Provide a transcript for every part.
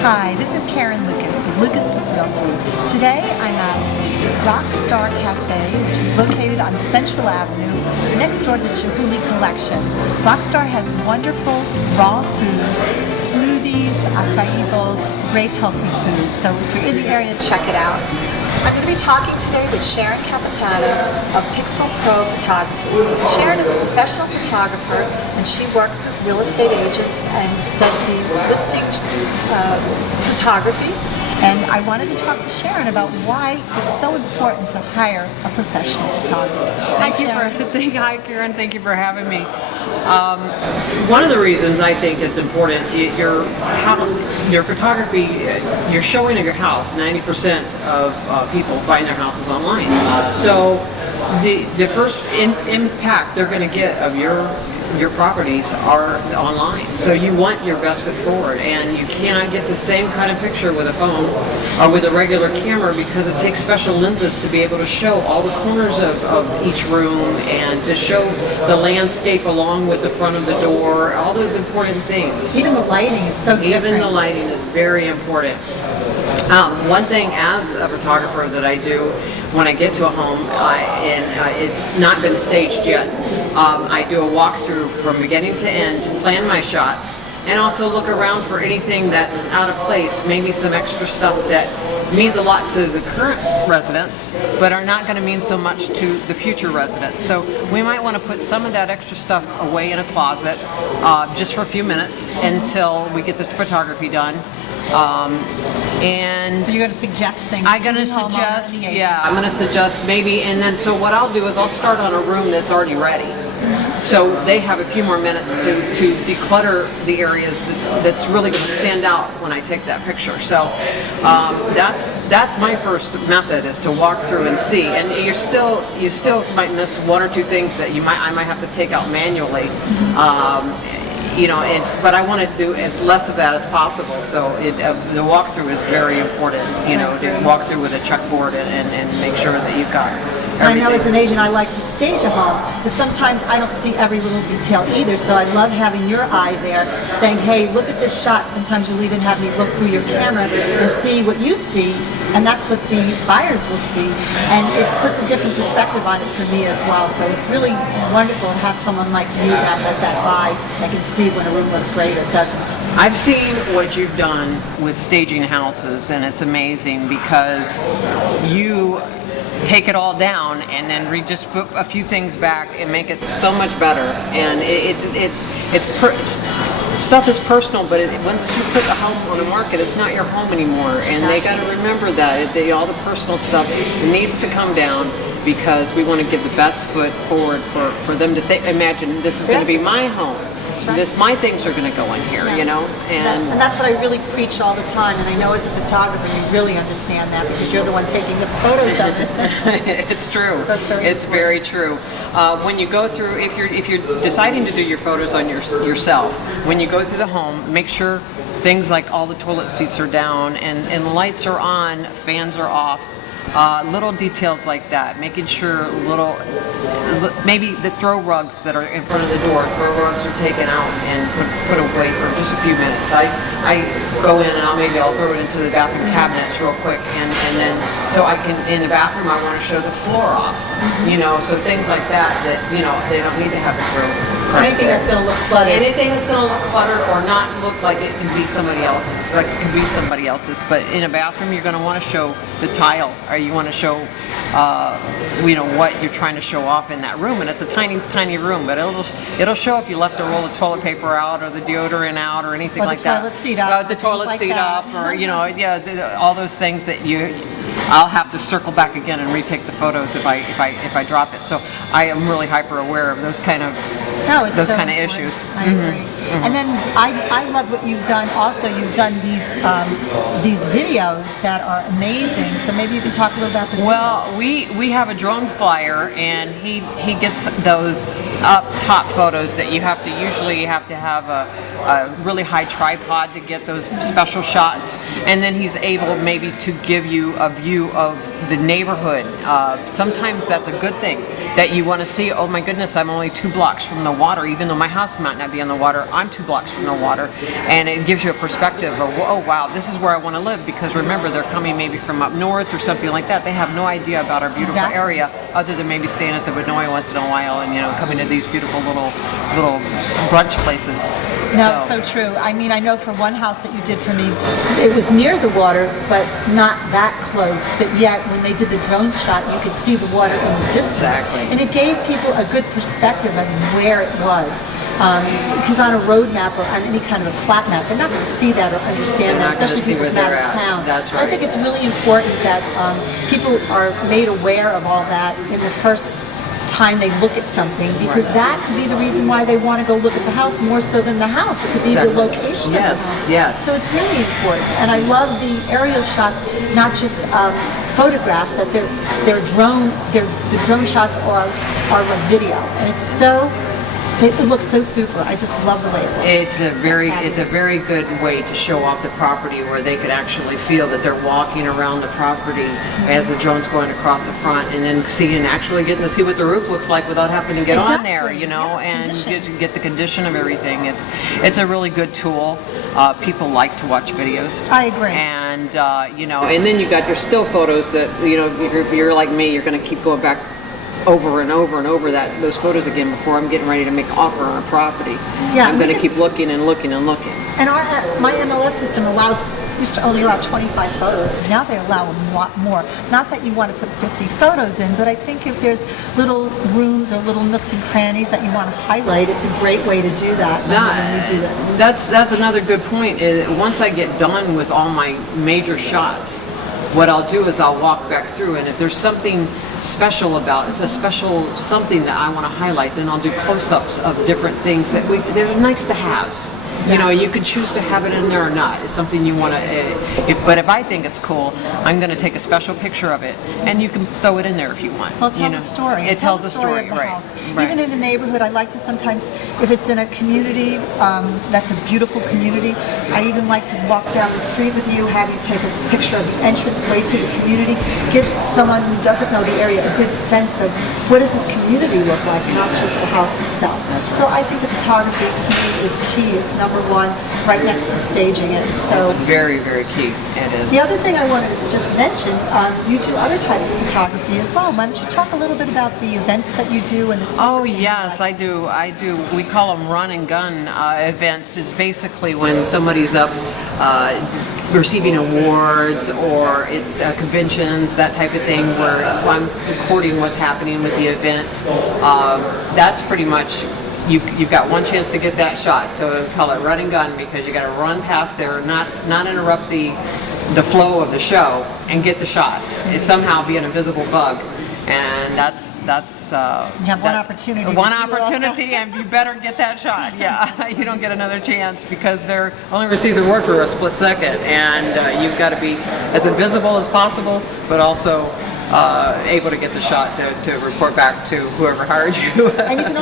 Hi, this is Karen Lucas with Lucas Group Realty. Today I'm at Rockstar Cafe, which is located on Central Avenue, next door to the Chihuly Collection. Rockstar has wonderful raw food, smoothies, acai bowls, great healthy food. So if you're in the area, check it out. I'm going to be talking today with Sharon Capitano of Pixel Pro Photography. Sharon is a professional photographer and she works with real estate agents and does the listing photography. And I wanted to talk to Sharon about why it's so important to hire a professional photographer. Hi, Karen. Thank you for having me. One of the reasons I think it's important, your photography, your showing of your house, 90% of people find their houses online. So the first impact they're going to get of your properties are online. So you want your best foot forward, and you cannot get the same kind of picture with a phone or with a regular camera because it takes special lenses to be able to show all the corners of each room and to show the landscape along with the front of the door, all those important things. Even the lighting is so different. Even the lighting is very important. One thing as a photographer that I do when I get to a home, it's not been staged yet, I do a walkthrough from beginning to end, plan my shots, and also look around for anything that's out of place, maybe some extra stuff that means a lot to the current residents, but are not going to mean so much to the future residents. So we might want to put some of that extra stuff away in a closet just for a few minutes until we get the photography done. And so you're going to suggest things. I'm going to suggest, I'm going to suggest maybe, and then so what I'll do is I'll start on a room that's already ready. So they have a few more minutes to declutter the areas that's really going to stand out when I take that picture. So that's my first method, is to walk through and see. And you still might miss one or two things that I might have to take out manually. But I want to do as less of that as possible. So the walkthrough is very important. To walk through with a checkboard and make sure that you've got everything. I know as an agent I like to stage a home, but sometimes I don't see every little detail either. So I love having your eye there, saying, "Hey, look at this shot." Sometimes you'll even have me look through your camera and see what you see, and that's what the buyers will see, and it puts a different perspective on it for me as well. So it's really wonderful to have someone like you that has that eye that can see when a room looks great or doesn't. I've seen what you've done with staging houses, and it's amazing because you take it all down and then just put a few things back and make it so much better. And stuff is personal, but once you put a home on the market, it's not your home anymore. And they got to remember that all the personal stuff needs to come down, because we want to give the best foot forward for them to imagine this is going to be my home. Right. My things are going to go in here, and that's what I really preach all the time. And I know as a photographer, you really understand that because you're the one taking the photos of it. It's true. So it's very true. When you go through, if you're deciding to do your photos on yourself, when you go through the home, make sure things like all the toilet seats are down and lights are on, fans are off. Little details like that, making sure maybe the throw rugs that are in front of the door, throw rugs are taken out and put away for just a few minutes. I go in and I'll throw it into the bathroom cabinets real quick, and then so I can, in the bathroom, I want to show the floor off, so things like that they don't need to have a throw. Anything that's going to look cluttered. Anything that's going to look cluttered or not look like it can be somebody else's, like it can be somebody else's. But in a bathroom, you're going to want to show the tile, or you want to show, what you're trying to show off in that room. And it's a tiny, tiny room, but it'll show if you left a roll of toilet paper out, or the deodorant out, or anything like that. The toilet seat up. The toilet seat up, or all those things that I'll have to circle back again and retake the photos if I drop it. So I am really hyper aware of those kind of issues. I agree. And then I love what you've done. Also, you've done these videos that are amazing. So maybe you can talk a little about the videos. Well, we have a drone flyer, and he gets those up top photos that you usually have to have a really high tripod to get those special shots, and then he's able maybe to give you a view of the neighborhood. Sometimes that's a good thing, that you want to see, oh my goodness, I'm only 2 blocks from the water, even though my house might not be on the water, I'm 2 blocks from the water. And it gives you a perspective of, oh wow, this is where I want to live, because remember, they're coming maybe from up north or something like that. They have no idea about our beautiful area, other than maybe staying at the Vinoy once in a while and, you know, coming to these beautiful little brunch places. No, it's so true. I mean, I know for one house that you did for me, it was near the water, but not that close. But yet, when they did the drone shot, you could see the water in the distance. Exactly. And it gave people a good perspective of where it was. Because on a road map or on any kind of a flat map, they're not going to see that or understand that, especially people from out of town. That's so I think it's really important that people are made aware of all that in the first time they look at something, because that could be the reason why they want to go look at the house more so than the house. It could be the location of the house. Yes. So it's really important. And I love the aerial shots, not just photographs, that they're drone. The drone shots are a video, and it's so. It looks so super. I just love the way it looks. It's a very good way to show off the property, where they could actually feel that they're walking around the property as the drone's going across the front, and then actually getting to see what the roof looks like without having to get on there, you know, and get the condition of everything. It's a really good tool. People like to watch videos. I agree. And you know, and then you got your still photos that, you know, if you're like me, you're going to keep going back over and over and over those photos again before I'm getting ready to make an offer on a property. Yeah, I'm going to keep looking and looking and looking. And my MLS system used to only allow 25 photos, and now they allow a lot more. Not that you want to put 50 photos in, but I think if there's little rooms or little nooks and crannies that you want to highlight, it's a great way to do that. That's another good point. Once I get done with all my major shots, what I'll do is I'll walk back through, and if there's something special about it's a special something that I want to highlight, then I'll do close-ups of different things that they're nice to haves. Exactly. You know, you can choose to have it in there or not. It's something you want to. But if I think it's cool, I'm going to take a special picture of it, and you can throw it in there if you want. Well, it tells a story. It tells a story, of the right? House. Right. Even in a neighborhood, I like to sometimes, if it's in a community that's a beautiful community, I even like to walk down the street with you, have you take a picture of the entranceway to the community. Gives someone who doesn't know the area a good sense of what does this community look like, not just the house itself. So I think the photography to me is key. It's number one, right next to staging it. So it's very, very key. It is. The other thing I wanted to just mention, you do other types of photography as well. Why don't you talk a little bit about the events that you do? Oh yes, I do. We call them run and gun events. It's basically when somebody's up receiving awards, or it's conventions, that type of thing, where I'm recording what's happening with the event. That's pretty much. You've got one chance to get that shot, so call it run and gun, because you got to run past there, not interrupt the flow of the show, and get the shot. It somehow be an invisible bug, and that's you have one opportunity. One opportunity, and you better get that shot. Yeah, you don't get another chance, because they're only receive the reward for a split second, and you've got to be as invisible as possible, but also able to get the shot to report back to whoever hired you. And you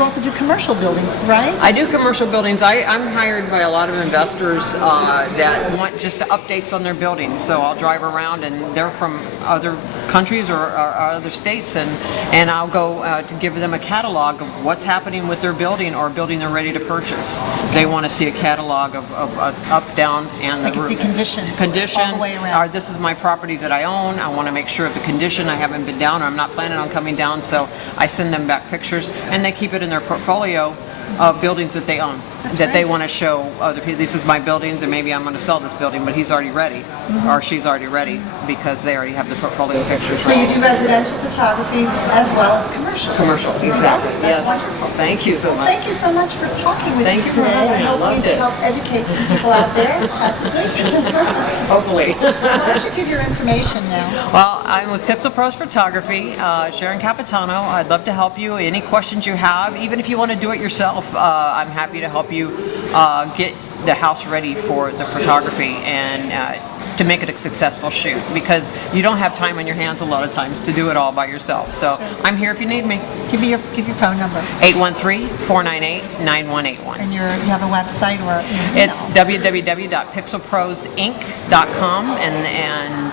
also do commercial buildings, right? I do commercial buildings. I'm hired by a lot of investors that want just updates on their buildings. So I'll drive around, and they're from other countries or other states, and I'll go to give them a catalog of what's happening with their building or building they're ready to purchase. They want to see a catalog of up, down, and the roof. See condition all the way around. Or this is my property that I own. I want to make sure of the condition. I haven't been down, or I'm not planning on coming down, so I send them back pictures, and they keep it in their portfolio of buildings that they own. That they want to show other people. This is my buildings, and maybe I'm going to sell this building, but he's already ready, or she's already ready, because they already have the portfolio pictures. So you do residential photography as well as commercial. Commercial, exactly. Yes. Wonderful. Thank you so much. Thank you so much for talking with me today. I hope we can help educate some people out there, possibly. Hopefully. Why don't you give your information now? Well, I'm with Pixel Pros Photography, Sharon Capitano. I'd love to help you. Any questions you have, even if you want to do it yourself, I'm happy to help you get the house ready for the photography and to make it a successful shoot, because you don't have time on your hands a lot of times to do it all by yourself. So I'm here if you need me. Give your phone number. 813-498-9181. And you have a website or it's www.pixelprosinc.com, and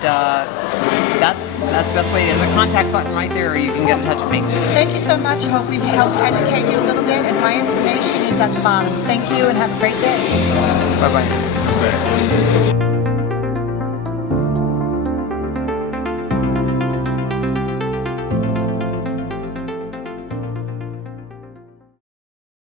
that's the best way. There's a contact button right there, or you can get in touch with me. Thank you so much. I hope we've helped educate you a little bit, and my information is at the bottom. Thank you, and have a great day. Bye-bye.